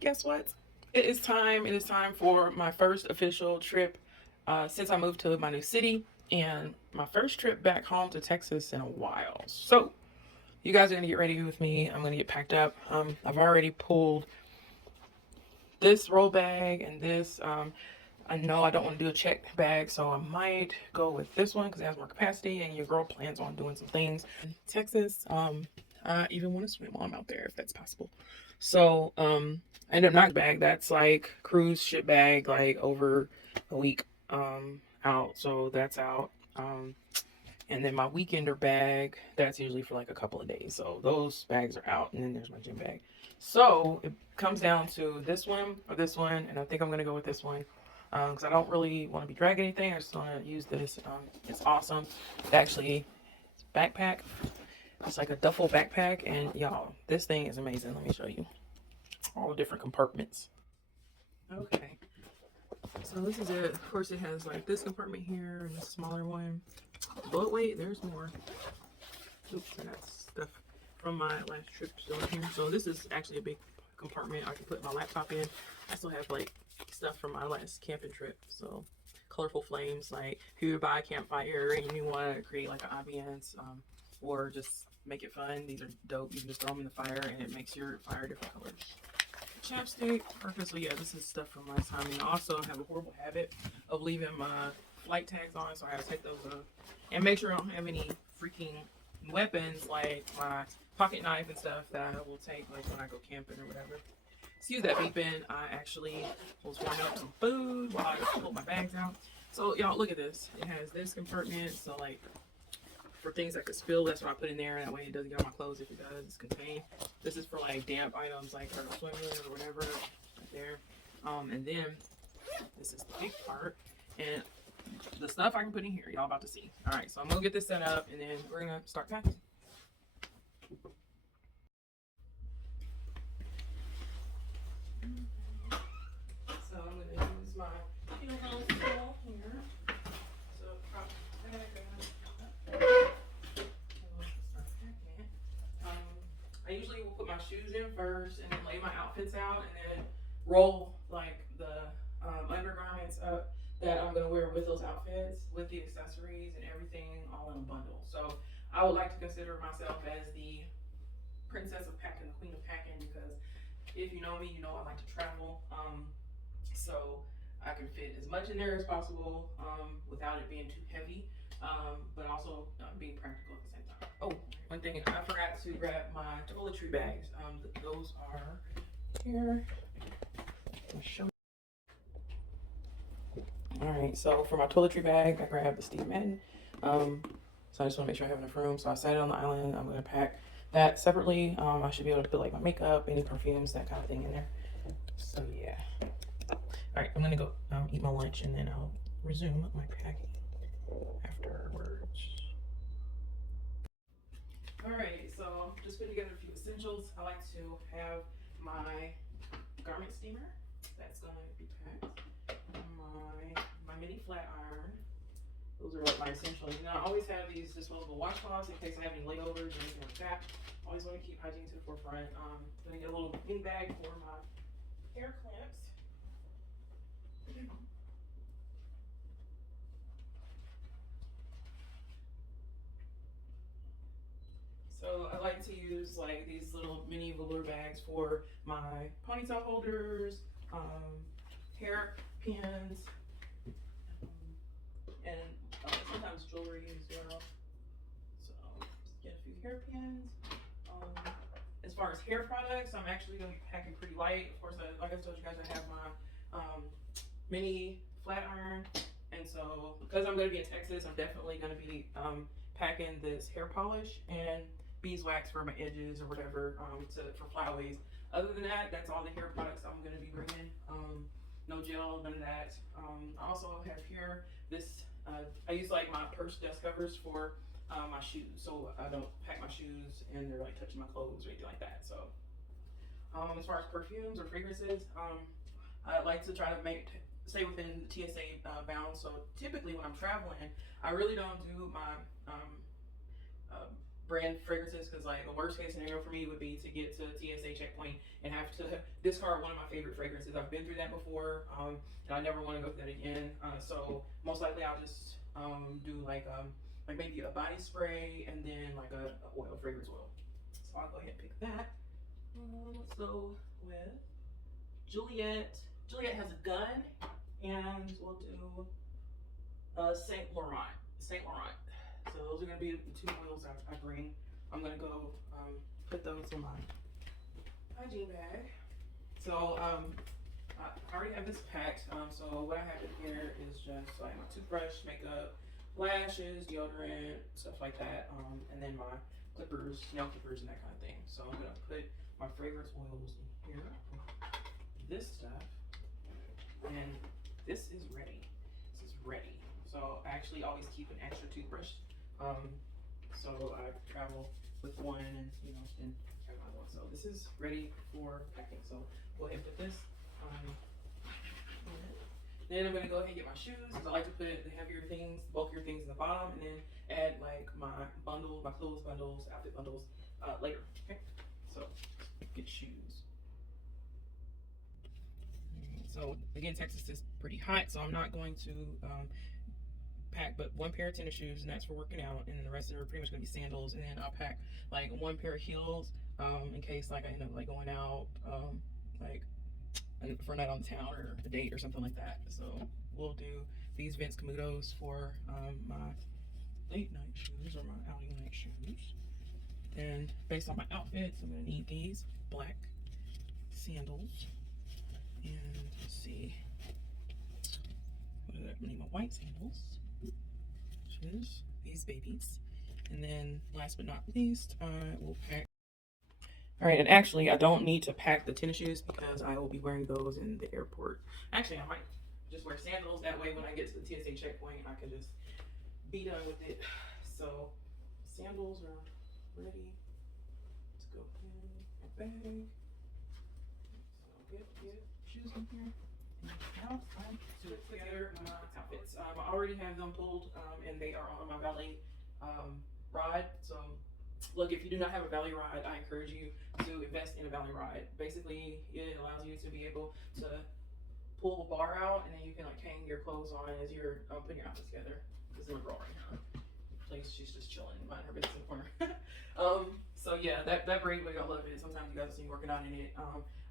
Guess what? It is time. It is time for my first official trip since I moved to my new city and my first trip back home to Texas in a while. So, you guys are going to get ready with me. I'm going to get packed up. I've already pulled this roll bag and this. I know I don't want to do a check bag, so I might go with this one because it has more capacity and your girl plans on doing some things in Texas. I even want to swim while I'm out there if that's possible. So, I ended up not bag. That's like cruise ship bag, like over a week out. So that's out. And then my weekender bag, that's usually for like a couple of days. So those bags are out. And then there's my gym bag. So it comes down to this one or this one. And I think I'm going to go with this one because I don't really want to be dragging anything. I just want to use this. It's awesome. It actually, it's backpack. It's like a duffel backpack. And y'all, this thing is amazing. Let me show you all the different compartments. Okay. So this is it. Of course, it has like this compartment here and a smaller one. But wait, there's more. Oops, I got stuff from my last trip still in here. So this is actually a big compartment I can put my laptop in. I still have like stuff from my last camping trip. So colorful flames, like if you're by a campfire and you want to create like an ambience or just make it fun, these are dope. You can just throw them in the fire and it makes your fire different colors. Chapstick, perfect. So yeah, this is stuff from last time. And I also have a horrible habit of leaving my flight tags on, so I have to take those off and make sure I don't have any freaking weapons like my pocket knife and stuff that I will take like when I go camping or whatever. Excuse that beeping. I actually was warming up some food while I pulled my bags out. So y'all look at this. It has this compartment, so like for things that could spill, that's what I put in there. That way it doesn't get on my clothes if it does. It's contained. This is for like damp items like for swimming or whatever. Right there. And then this is the big part. And the stuff I can put in here, y'all about to see. All right, so I'm gonna get this set up and then we're gonna start packing. So I'm gonna use my Home tool here. So I usually will put my shoes in first and then lay my outfits out and then roll like the undergarments up that I'm gonna wear with those outfits, with the accessories and everything all in a bundle. So I would like to consider myself as the princess of packing, the queen of packing, because if you know me, you know I like to travel. So I can fit as much in there as possible without it being too heavy, but also being practical at the same time. Oh, one thing I forgot to grab my toiletry bags. Those are here. I'll show. All right, so for my toiletry bag, I grabbed the Steve Madden. So I just want to make sure I have enough room. So I set it on the island. I'm gonna pack that separately. I should be able to put like my makeup, any perfumes, that kind of thing in there. So yeah. All right, I'm gonna go eat my lunch and then I'll resume my packing afterwards. All right, so just putting together a few essentials. I like to have my garment steamer. That's gonna be packed. My mini flat iron. Those are like my essentials. You know, I always have these disposable washcloths in case I have any layovers or anything like that. Always want to keep hygiene to the forefront. Gonna get a little mini bag for my hair clamps. So I like to use like these little mini velour bags for my ponytail holders, hair pins, and sometimes jewelry as well. So just get a few hair pins. As far as hair products, I'm actually going to be packing pretty light. Of course, like I told you guys, I have my mini flat iron. And so, because I'm going to be in Texas, I'm definitely going to be packing this hair polish and beeswax for my edges or whatever for flyaways. Other than that, that's all the hair products I'm going to be bringing. No gel, none of that. I also have here this, I use like my purse desk covers for my shoes, so I don't pack my shoes and they're like touching my clothes or anything like that. So as far as perfumes or fragrances, I like to try to stay within the TSA bounds. So typically when I'm traveling, I really don't do my brand fragrances, because like the worst case scenario for me would be to get to TSA checkpoint and have to discard one of my favorite fragrances. I've been through that before, and I never want to go through that again. So most likely I'll just do like maybe a body spray and then like a oil, fragrance oil. So I'll go ahead and pick that. Let's go with Juliet. Juliet has a gun, and we'll do Saint Laurent. Saint Laurent. So those are gonna be the two oils I bring. I'm gonna go put those in my hygiene bag. So I already have this packed. So what I have in here is just like my toothbrush, makeup, lashes, deodorant, stuff like that, and then my clippers, nail clippers, and that kind of thing. So I'm gonna put my fragrance oils in here, this stuff, and this is ready. This is ready. So I actually always keep an extra toothbrush. So I travel with one, and and carry my one. So this is ready for packing. So go ahead and put this. Then I'm gonna go ahead and get my shoes, because I like to put the heavier things, bulkier things in the bottom, and then add like my bundle, my clothes bundles, outfit bundles later. Okay, so get shoes. So again, Texas is pretty hot, so I'm not going to pack but one pair of tennis shoes, and that's for working out, and then the rest are pretty much gonna be sandals, and then I'll pack like one pair of heels in case like I end up like going out like for a night on town or a date or something like that. So we'll do these Vince Camutos for my late night shoes or my outing night shoes. And based on my outfits, I'm gonna need these black sandals, and let's see, what is that? I need my white sandals, which is these babies. And then last but not least, we'll pack. All right, and actually I don't need to pack the tennis shoes because I will be wearing those in the airport. Actually, I might just wear sandals. That way when I get to the TSA checkpoint, I can just be done with it. So sandals are ready. Let's go ahead, my bag. So get shoes in here. And now it's time to put together my outfits. I already have them pulled, and they are on my valet ride. So look, if you do not have a valet ride, I encourage you to invest in a valet ride. Basically, it allows you to be able to pull the bar out, and then you can like hang your clothes on as you're putting your outfits together. This is my girl right now. Place, she's just chilling, minding her business in the corner. So yeah, that braid wig, I love it. Sometimes you guys see me working out in it.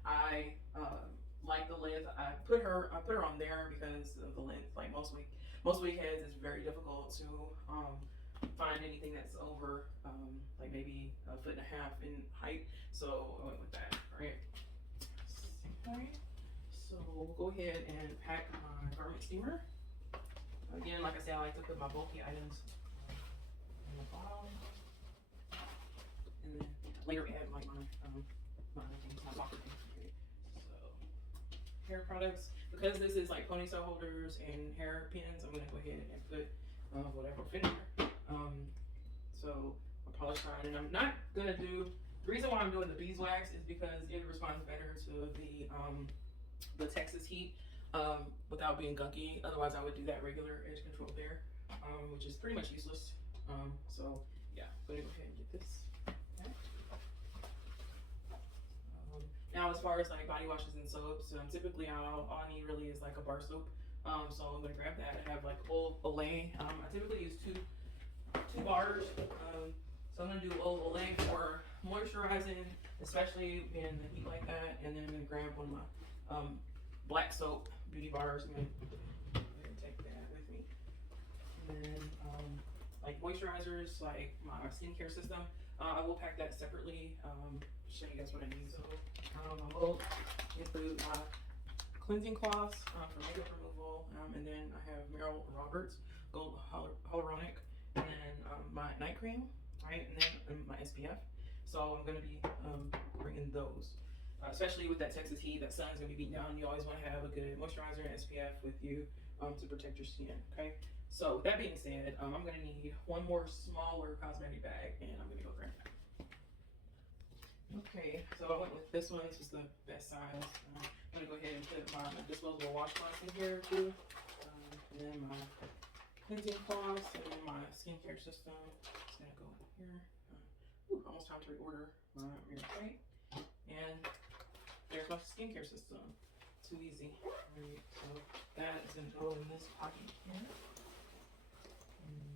I like the length. I put her on there because of the length. Like most wig heads, it's very difficult to find anything that's over like maybe 1.5 feet in height. So I went with that. All right. So we'll go ahead and pack my garment steamer. Again, like I said, I like to put my bulky items in the bottom, and then later add like my locker things. Okay. So hair products, because this is like ponytail holders and hair pins, I'm gonna go ahead and put whatever fit in here. So a polish line, and I'm not gonna do. The reason why I'm doing the beeswax is because it responds better to the Texas heat without being gunky. Otherwise, I would do that regular edge control there, which is pretty much useless. So yeah, I'm gonna go ahead and get this back. Now, as far as like body washes and soaps, typically all I need really is like a bar soap. So I'm gonna grab that. I have like Old Olay. I typically use two bars. So I'm gonna do Old Olay for moisturizing, especially in the heat like that. And then I'm gonna grab one of my black soap beauty bars. I'm gonna take that with me. And then like moisturizers, like my skincare system, I will pack that separately. Show you guys what I need. So I will include my cleansing cloths for makeup removal, and then I have Merrill Roberts Gold Hyaluronic, and then my night cream, right, and then my SPF. So I'm gonna be bringing those, especially with that Texas heat. That sun's gonna be beating down. You always want to have a good moisturizer and SPF with you to protect your skin. Okay. So with that being said, I'm gonna need one more smaller cosmetic bag, and I'm gonna go grab that. Okay, so I went with this one. This is the best size. I'm gonna go ahead and put my disposable washcloths in here too, and then my cleansing cloths, and then my skincare system. It's gonna go in here. almost time to reorder my mirror tray. And there's my skincare system. Too easy. Alright, so that is gonna go in this pocket here.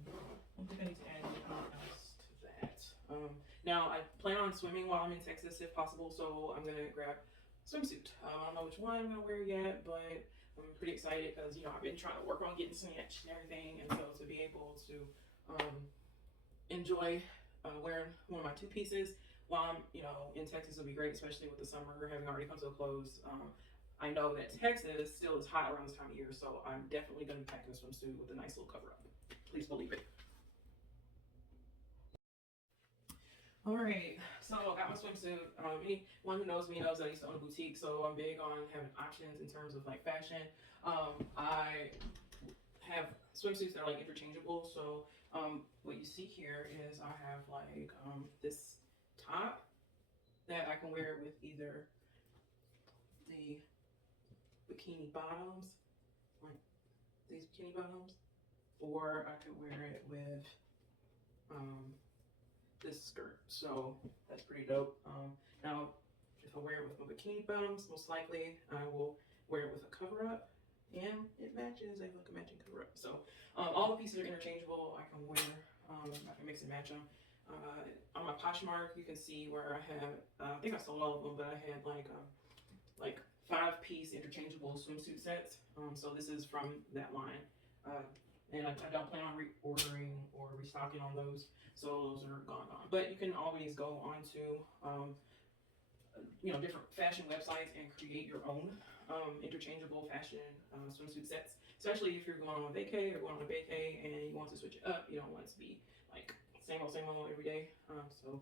I think I need to add anything else to that. Now I plan on swimming while I'm in Texas if possible, so I'm gonna grab a swimsuit. I don't know which one I'm gonna wear yet, but I'm pretty excited because I've been trying to work on getting snatched and everything, and so to be able to enjoy wearing one of my two pieces while I'm in Texas will be great, especially with the summer having already come to a close. I know that Texas still is hot around this time of year, so I'm definitely going to be packing a swimsuit with a nice little cover up. Please believe it. All right, so I got my swimsuit. Anyone who knows me knows that I used to own a boutique, so I'm big on having options in terms of like fashion. I have swimsuits that are like interchangeable. So what you see here is I have like this top that I can wear with either the bikini bottoms, like these bikini bottoms, or I could wear it with this skirt. So that's pretty dope. Now, if I wear it with my bikini bottoms, most likely I will wear it with a cover up, and it matches. I have like a matching cover up. So all the pieces are interchangeable. I can wear, I can mix and match them. On my Poshmark, you can see where I have, I think I sold all of them, but I had like 5-piece interchangeable swimsuit sets. So this is from that line. And I don't plan on reordering or restocking on those. So those are gone. But you can always go on to, different fashion websites and create your own interchangeable fashion swimsuit sets. Especially if you're going on vacay or going on a vacay and you want to switch it up. You don't want it to be like same old every day. So I'm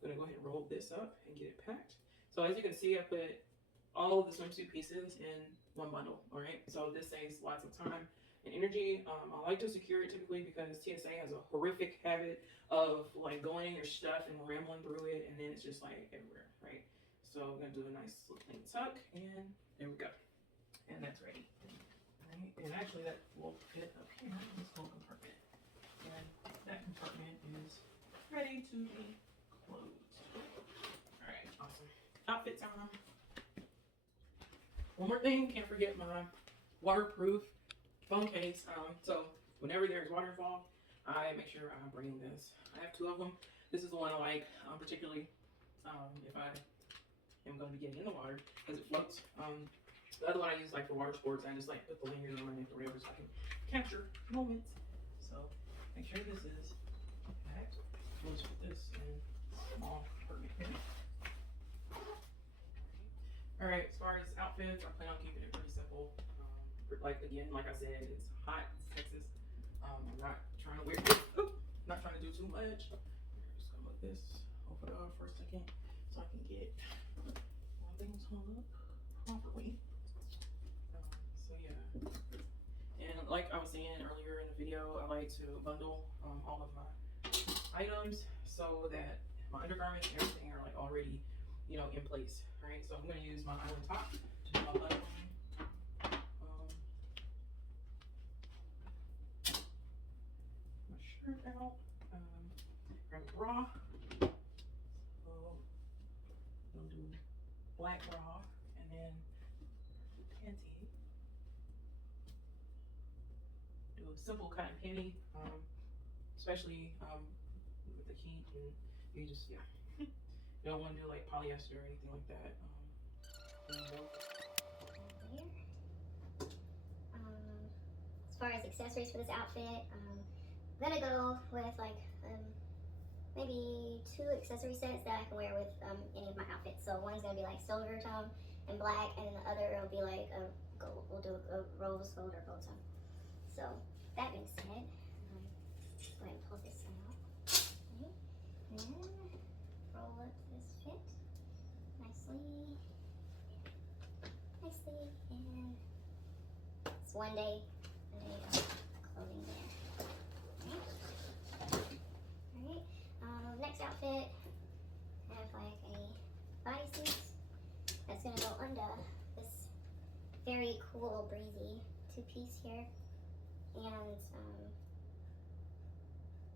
gonna go ahead and roll this up and get it packed. So as you can see, I put all of the swimsuit pieces in one bundle. All right. So this saves lots of time and energy. I like to secure it typically because TSA has a horrific habit of like going in your stuff and rambling through it, and then it's just like everywhere, right? So I'm gonna do a nice little clean tuck, and there we go, and that's ready. Right? And actually, that will fit up here in this little compartment, and that compartment is ready to be closed. All right, awesome. Outfit time. One more thing, can't forget my waterproof phone case. So whenever there's water involved, I make sure I bring this. I have 2 of them. This is the one I like, particularly if I am going to be getting in the water because it floats. The other one I use like for water sports. I just like put the lanyard on it or whatever so I can capture moments. So make sure this is packed. We'll just put this in a small compartment here. All right, as far as outfits, I plan on keeping it pretty simple. Like I said, it's hot, it's Texas. I'm not trying to wear, not trying to do too much. I'm just gonna let this open up for a second so I can get all things hung up properly. So yeah, and like I was saying earlier in the video, I like to bundle all of my items so that my undergarments and everything are like already, in place. All right, so I'm gonna use my island top to do my bundling. Out, grab a bra. So we'll do black bra and then panty. Do a simple cotton panty, especially with the heat, and you just you don't want to do like polyester or anything like that. As far as accessories for this outfit, I'm gonna go with like maybe 2 accessory sets that I can wear with any of my outfits. So one's gonna be like silver tone and black, and then the other will be like a gold. We'll do a rose gold or gold tone. So that being said, go ahead and pull this out. Okay. And then roll up this fit nicely, and it's one day of clothing there. Okay. Alright. Next outfit, I have like a bodysuit that's gonna go under this very cool, breezy 2-piece here, and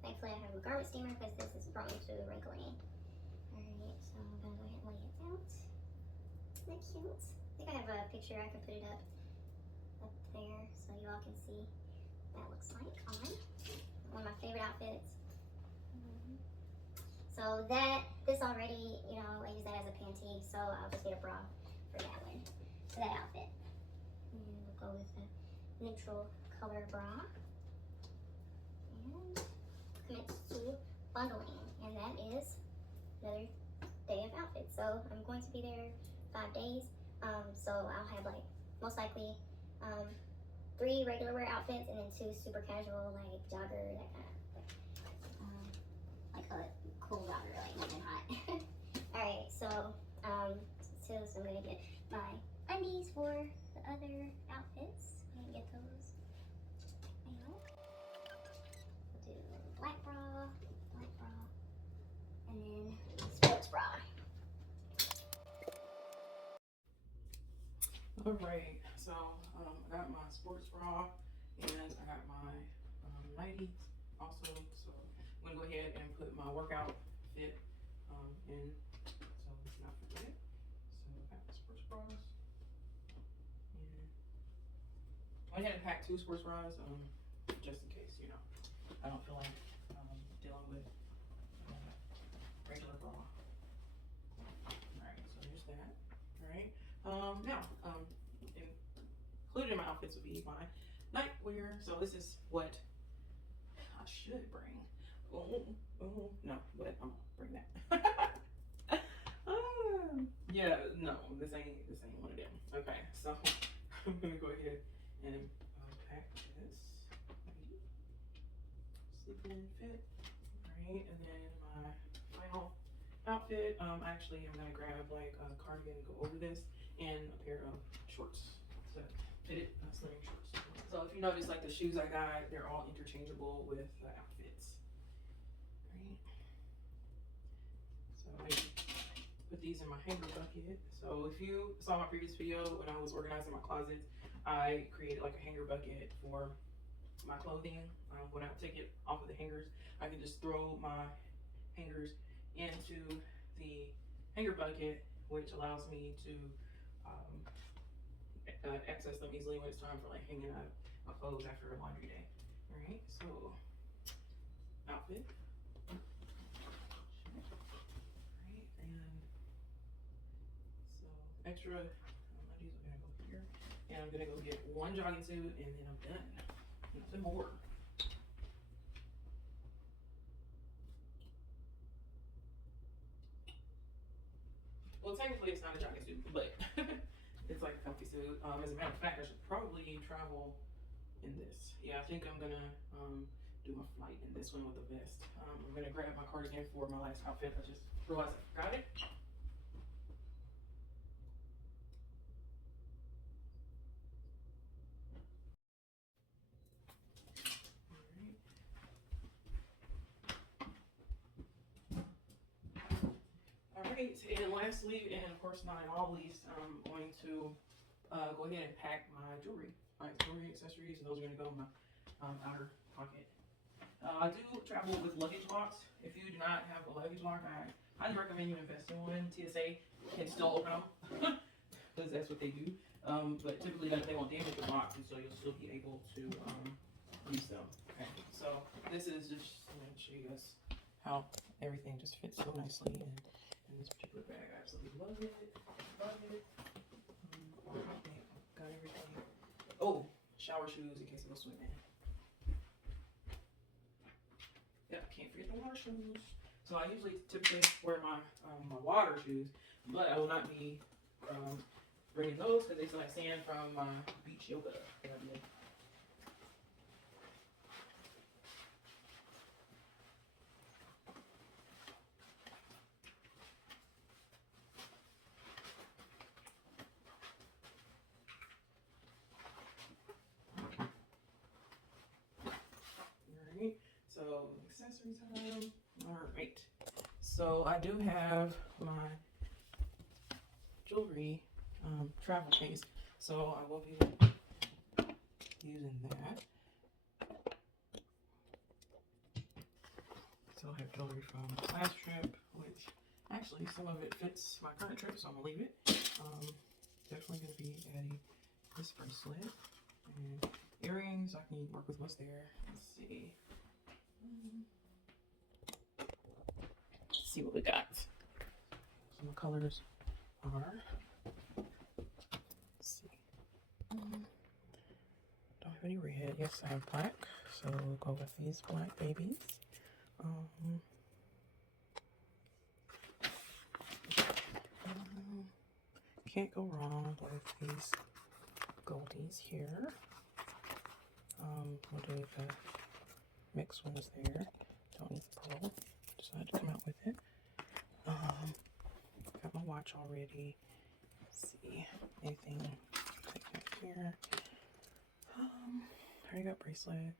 Thankfully, I have a garment steamer because this is prone to wrinkling. Alright, so I'm gonna go ahead and lay it out. Isn't that cute? I think I have a picture. I can put it up there so you all can see what that looks like on. One of my favorite outfits. So this already, you know, I use that as a panty, so I'll just get a bra for that one, for that outfit. And we'll go with a neutral color bra. And commit to bundling, and that is another day of outfits. So I'm going to be there 5 days. So I'll have like most likely 3 regular wear outfits and then 2 super casual, like jogger, that kind of like a cool jogger, like nothing hot. All right, so I'm gonna get my undies for the other outfits. I'm gonna get those. Do black bra, and then sports bra. All right, so I got my sports bra and I got my nighties also. So I'm gonna go ahead and put my workout fit in, so let's not forget. So I got the sports bras. And I went ahead and packed 2 sports bras just in case, you know, I don't feel like dealing with regular bra. All right, so there's that. All right. Now, included in my outfits would be my nightwear. So this is what I should bring. No, but I'm gonna bring that. Yeah, no, this ain't one of them. Okay, so I'm gonna go ahead and pack this sleeping fit. All right, and then my final outfit. Actually, I'm gonna grab like a cardigan and go over this, and a pair of shorts to fit it, slimming shorts. So if you notice, like the shoes I got, they're all interchangeable with the outfits. Right. So I put these in my hanger bucket. So if you saw my previous video when I was organizing my closets, I created like a hanger bucket for my clothing. When I take it off of the hangers, I can just throw my hangers into the hanger bucket, which allows me to access them easily when it's time for like hanging out my clothes after a laundry day. All right, so outfit. All right, and so extra undies are gonna go here, and I'm gonna go get 1 jogging suit, and then I'm done. Nothing more. Well, technically it's not a jogging suit, but it's like a comfy suit. As a matter of fact, I should probably travel in this. Yeah, I think I'm gonna do my flight in this one with a vest. I'm gonna grab my cardigan for my last outfit. I just realized I forgot it. All right, and lastly, and of course not all least, I'm going to go ahead and pack my jewelry, accessories, and those are gonna go in my outer pocket. I do travel with luggage locks. If you do not have a luggage lock, I highly recommend you invest in one. TSA can still open them because that's what they do. But typically they won't damage the locks, and so you'll still be able to use them. Okay, so this is just to show you guys how everything just fits so nicely in this particular bag. I absolutely love it. Love it. Got everything. Oh, shower shoes in case I go swimming. Yeah, can't forget the water shoes. So I usually typically wear my my water shoes, but I will not be bringing those because they smell like sand from my beach yoga that I did. Alright, so accessory time. Alright, so I do have my jewelry travel case, so I will be using that. Still have jewelry from the last trip, which actually some of it fits my current trip, so I'm gonna leave it. Definitely gonna be adding this bracelet and earrings. I can work with what's there. Let's see. Let's see what we got. Some of the colors are. Let's see. Don't have any red. Yes, I have black, so we'll go with these black babies. Can't go wrong with these goldies here. We'll do the mixed ones there. Don't need the pearl. Decided to come out with it. Got my watch already. Let's see. Anything like that here. I already got bracelet.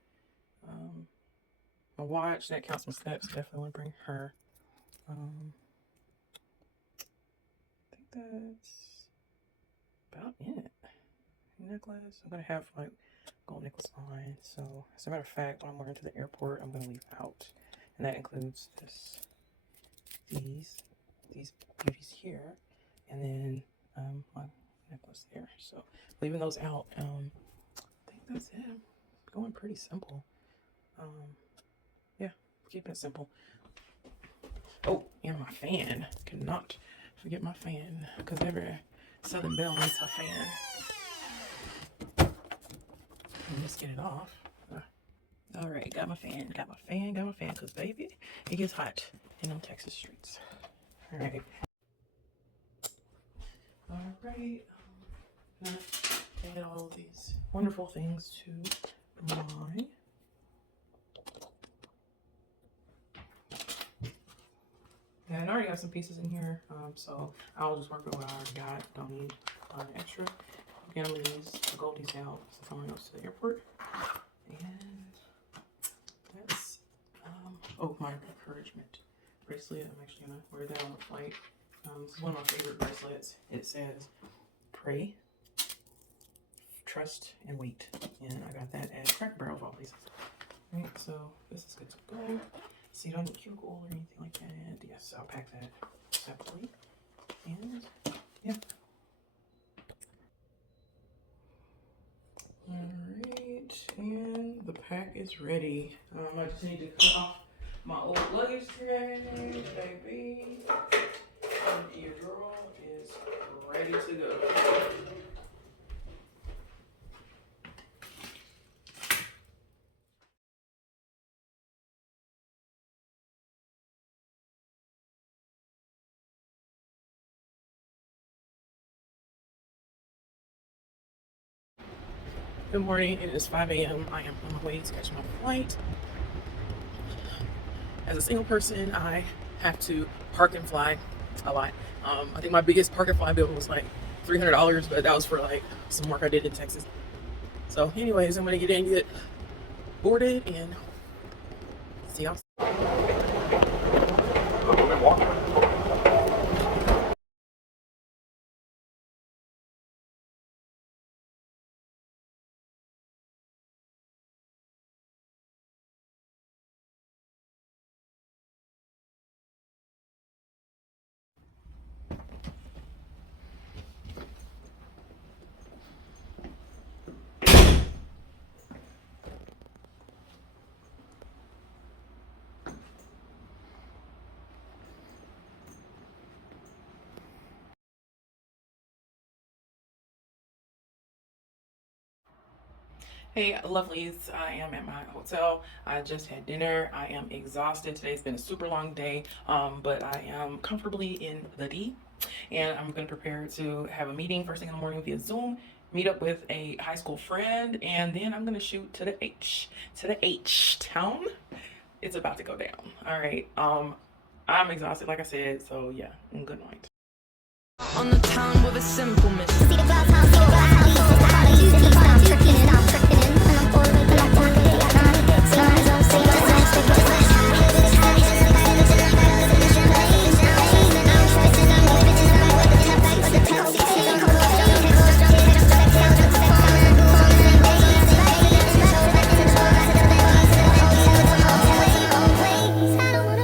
My watch, that counts my steps. Definitely want to bring her. I think that's about it. Necklace. I'm gonna have like gold necklace on. So as a matter of fact, when I'm wearing to the airport, I'm gonna leave out, and that includes these beauties here, and then my necklace there. So leaving those out. I think that's it. I'm going pretty simple. Yeah, keep it simple. Oh, and my fan. Cannot forget my fan, because every Southern Belle needs her fan. Let's get it off. All right, got my fan, because baby, it gets hot in them Texas streets. All right. Now add all these wonderful things to my and I already have some pieces in here, so I'll just work with what I already got. Don't need extra. Again, I'm going to use the goldies out since I'm going to go to the airport. And that's, oh, my encouragement bracelet. I'm actually going to wear that on the flight. This is one of my favorite bracelets. It says, pray, trust, and wait. And I got that at Cracker Barrel of all places. Right, so this is good to go. So you don't need cuticle or anything like that. Yes, I'll pack that separately. And yeah. Alright, and the pack is ready. I just need to cut off my old luggage tray, baby. And your drawer is ready to go. Good morning, it is 5 a.m. I am on my way to catch my flight. As a single person, I have to park and fly a lot. I think my biggest park and fly bill was like $300, but that was for like some work I did in Texas. So anyways, I'm gonna get in, get boarded, and see y'all. Hey lovelies, I am at my hotel. I just had dinner. I am exhausted. Today's been a super long day, but I am comfortably in the D, and I'm going to prepare to have a meeting first thing in the morning via Zoom, meet up with a high school friend, and then I'm going to shoot to the H town. It's about to go down. All right. I'm exhausted, like I said, so yeah, good night. On the town with a simple mission. See the glass house, see the glass house, so the body, see the stop tricking in, I'm tricking in, and I'm forward with the left one, see the zone, see the zone, see the zone. I don't wanna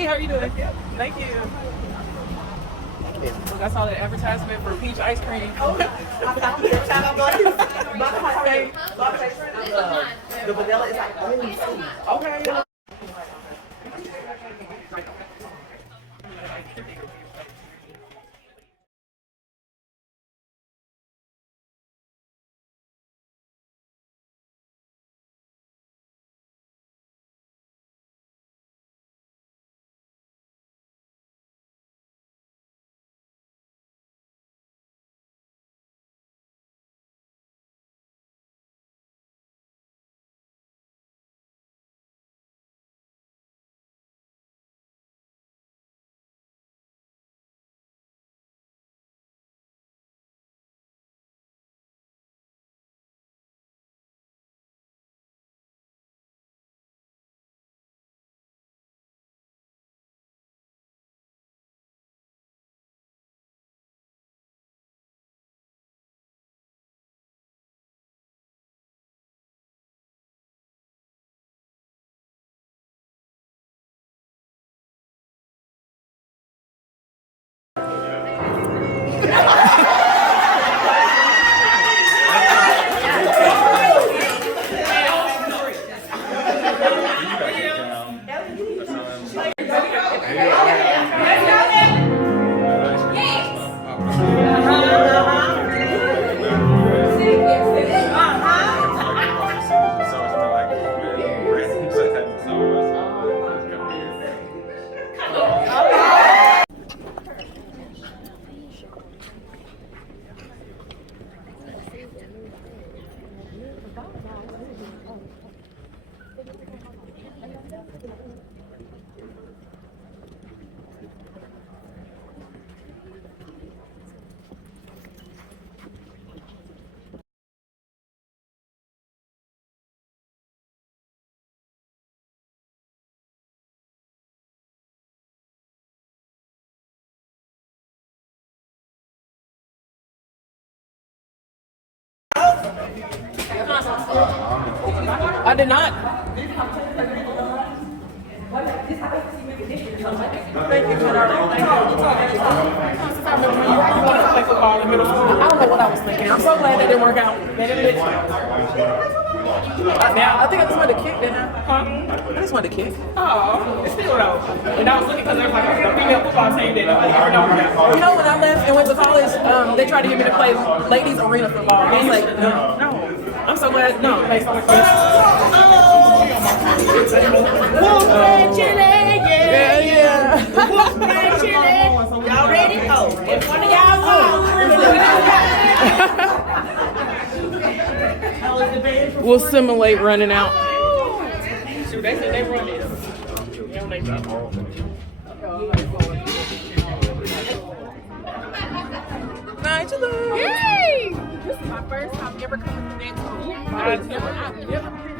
Hey, how are you doing? Thank you. Look, I saw the advertisement for peach ice cream. The vanilla is like only sweet. Okay. I did not. Thank you, Thank you. Since I remember you wanted to play football in middle school. I don't know what I was thinking. I'm so glad that didn't work out. They didn't. Now, I think I just wanted to kick, didn't I? Huh? I just wanted to kick. Oh, it's still though. And I was looking because there's like a female football team that nobody ever knows. You know, when I left and went to college, they tried to get me to play ladies arena football. I was like, no. I'm so glad. No, it makes so much sense. Wolfman chili, Yeah. Wolfman chili. Y'all ready? Oh, if one of y'all We'll simulate running out. Shoot, they said they run it. Nigella! Yay! This is my first time ever coming to that school. I've never